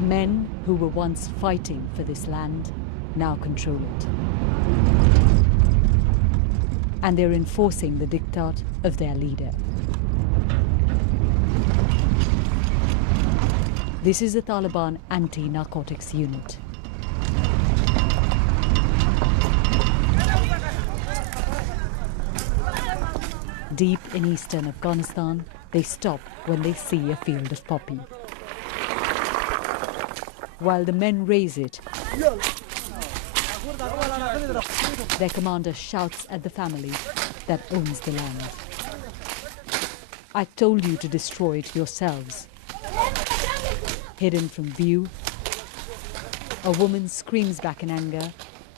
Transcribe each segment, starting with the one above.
Men who were once fighting for this land now control it. And they're enforcing the diktat of their leader. This is the Taliban anti-narcotics unit. Deep in eastern Afghanistan, they stop when they see a field of poppy. While the men raise it, their commander shouts at the family that owns the land. "I told you to destroy it yourselves." Hidden from view, a woman screams back in anger,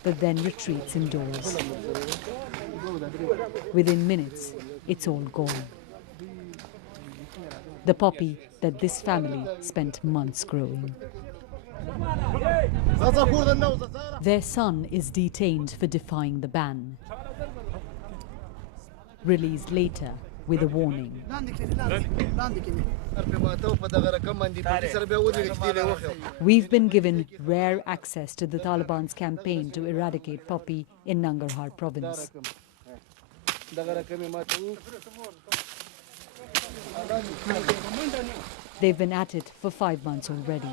but then retreats indoors. Within minutes, it's all gone. The poppy that this family spent months growing. Their son is detained for defying the ban. Released later with a warning. We've been given rare access to the Taliban's campaign to eradicate poppy in Nangarhar province. They've been at it for 5 months already.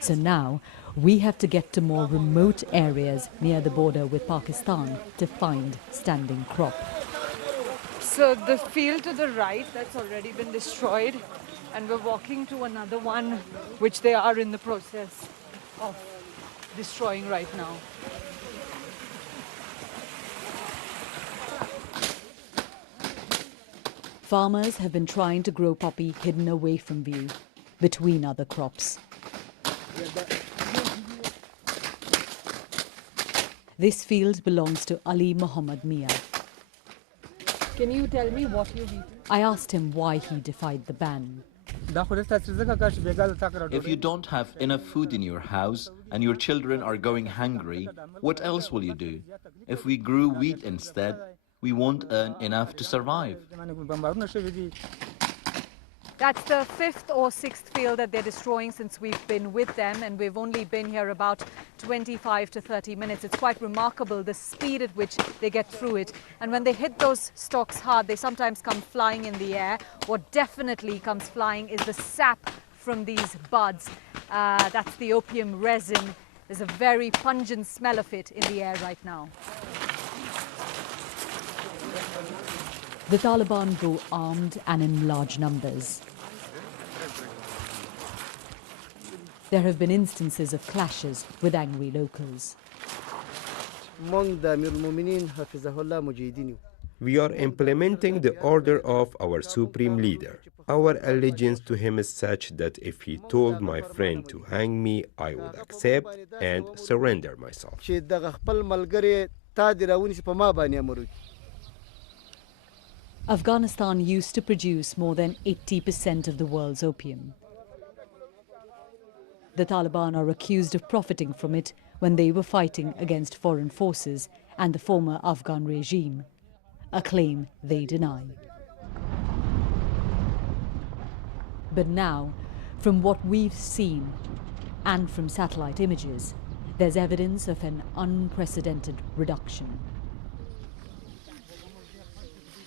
So now we have to get to more remote areas near the border with Pakistan to find standing crop. So the field to the right, that's already been destroyed, and we're walking to another one which they are in the process of destroying right now. Farmers have been trying to grow poppy hidden away from view, between other crops. This field belongs to Ali Muhammad Mia. Can you tell me what you've eaten? I asked him why he defied the ban. If you don't have enough food in your house and your children are going hungry, what else will you do? If we grew wheat instead, we won't earn enough to survive. That's the 5th or 6th field that they're destroying since we've been with them, and we've only been here about 25 to 30 minutes. It's quite remarkable the speed at which they get through it. And when they hit those stalks hard, they sometimes come flying in the air. What definitely comes flying is the sap from these buds. That's the opium resin. There's a very pungent smell of it in the air right now. The Taliban go armed and in large numbers. There have been instances of clashes with angry locals. We are implementing the order of our supreme leader. Our allegiance to him is such that if he told my friend to hang me, I would accept and surrender myself. Afghanistan used to produce more than 80% of the world's opium. The Taliban are accused of profiting from it when they were fighting against foreign forces and the former Afghan regime, a claim they deny. But now, from what we've seen and from satellite images, there's evidence of an unprecedented reduction.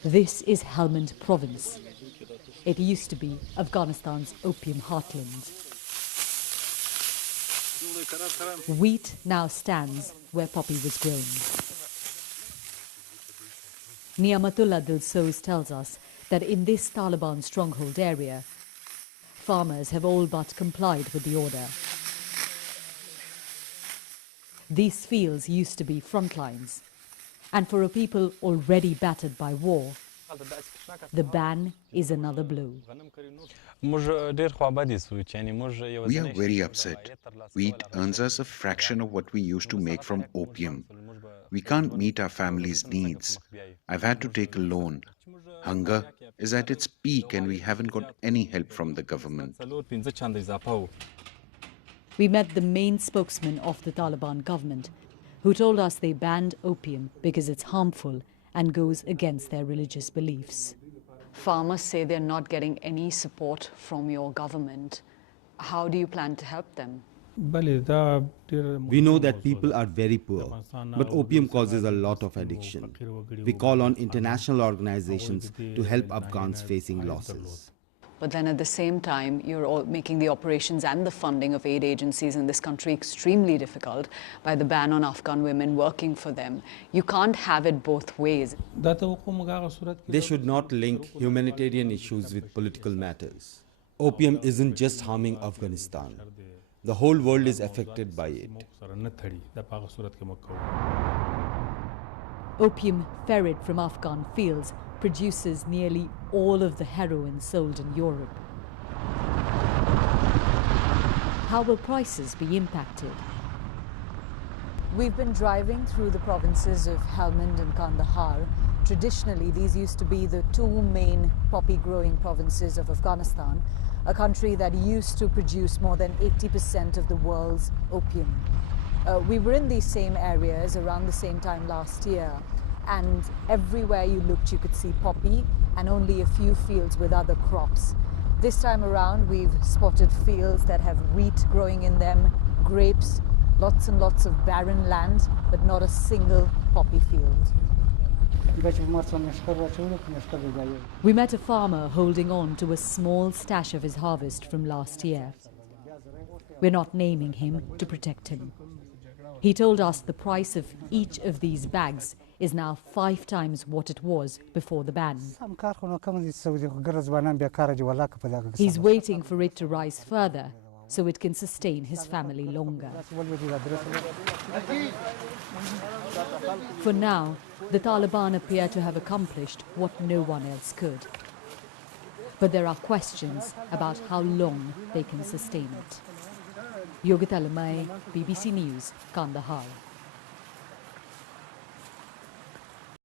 This is Helmand province. It used to be Afghanistan's opium heartland. Wheat now stands where poppy was grown. Niamatullah Dilsoz tells us that in this Taliban stronghold area, farmers have all but complied with the order. These fields used to be front lines, and for a people already battered by war, the ban is another blow. We are very upset. Wheat earns us a fraction of what we used to make from opium. We can't meet our family's needs. I've had to take a loan. Hunger is at its peak and we haven't got any help from the government. We met the main spokesman of the Taliban government, who told us they banned opium because it's harmful and goes against their religious beliefs. farmers say they're not getting any support from your government. How do you plan to help them? We know that people are very poor, but opium causes a lot of addiction. We call on international organizations to help Afghans facing losses. But then at the same time, you're all making the operations and the funding of aid agencies in this country extremely difficult by the ban on Afghan women working for them. You can't have it both ways. They should not link humanitarian issues with political matters. Opium isn't just harming Afghanistan. The whole world is affected by it. Opium ferried from Afghan fields produces nearly all of the heroin sold in Europe. How will prices be impacted? We've been driving through the provinces of Helmand and Kandahar. Traditionally, these used to be the two main poppy-growing provinces of Afghanistan, a country that used to produce more than 80% of the world's opium. We were in these same areas around the same time last year, and everywhere you looked you could see poppy and only a few fields with other crops. This time around we've spotted fields that have wheat growing in them, grapes, lots and lots of barren land, but not a single poppy field. We met a farmer holding on to a small stash of his harvest from last year. We're not naming him to protect him. He told us the price of each of these bags is now 5 times what it was before the ban. He's waiting for it to rise further so it can sustain his family longer. For now, the Taliban appear to have accomplished what no one else could. But there are questions about how long they can sustain it. Yogita Lamai, BBC News, Kandahar.